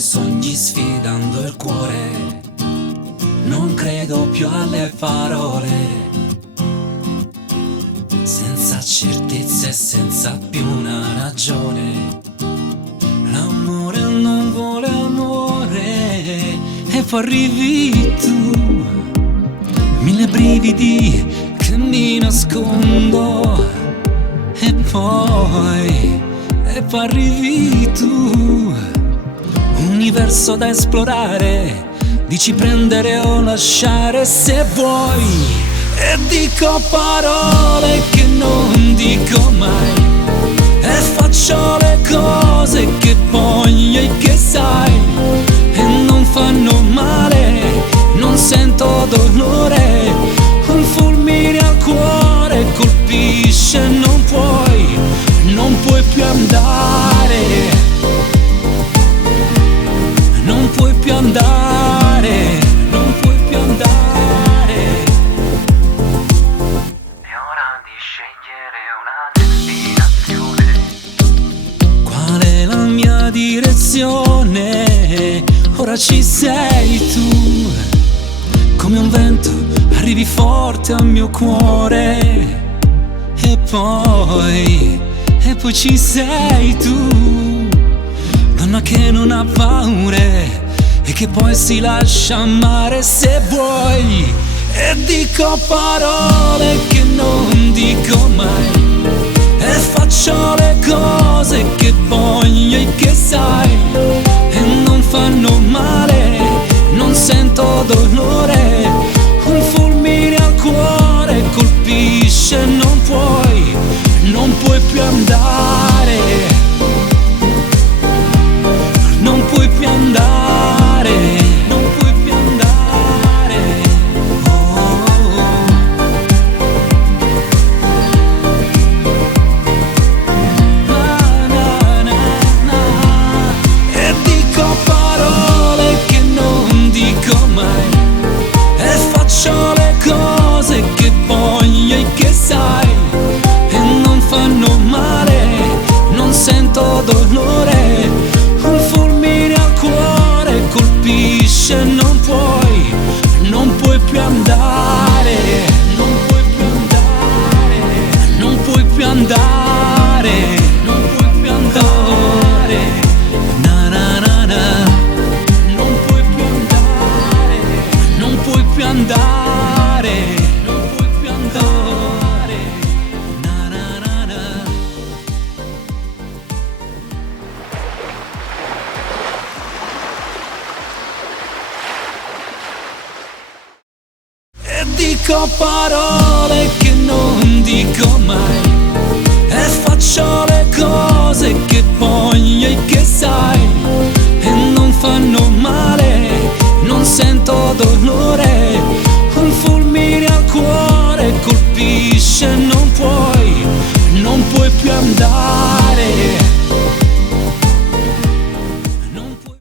i sogni sfidando il cuore. Non credo più alle parole, senza certezze e senza più una ragione. L'amore non vuole amore e poi arrivi tu, mille brividi che mi nascondo. E poi arrivi tu, universo da esplorare, dici prendere o lasciare se vuoi. E dico parole che non dico mai, e faccio le cose che voglio e che sai, e non fanno male, non sento dolore. Un fulmine al cuore colpisce, non puoi più andare, non puoi più andare, non puoi più andare. È ora di scegliere una destinazione. Qual è la mia direzione? Ora ci sei tu, come un vento arrivi forte al mio cuore. E poi ci sei tu, donna che non ha paure e che poi si lascia amare se vuoi. E dico parole che non dico mai, e faccio le cose che voglio e che sai, e non fanno male, non sento dolore. Un fulmine al cuore colpisce, non puoi più andare, non puoi più andare, non puoi più andare. Oh. Na, na, na, na. E dico parole che non dico mai, e faccio le cose che voglio e che sai, e non fanno male, non sento dolore. Un fulmine al cuore colpisce, non puoi più andare, non puoi più andare, non puoi più andare, non puoi più andare. Na na na na. Non puoi più andare, non puoi più andare, non puoi più andare. Na na na na. E dico parole che non dico mai, e faccio le cose che voglio e che sai, e non fanno male, non sento dolore. Un fulmine al cuore colpisce,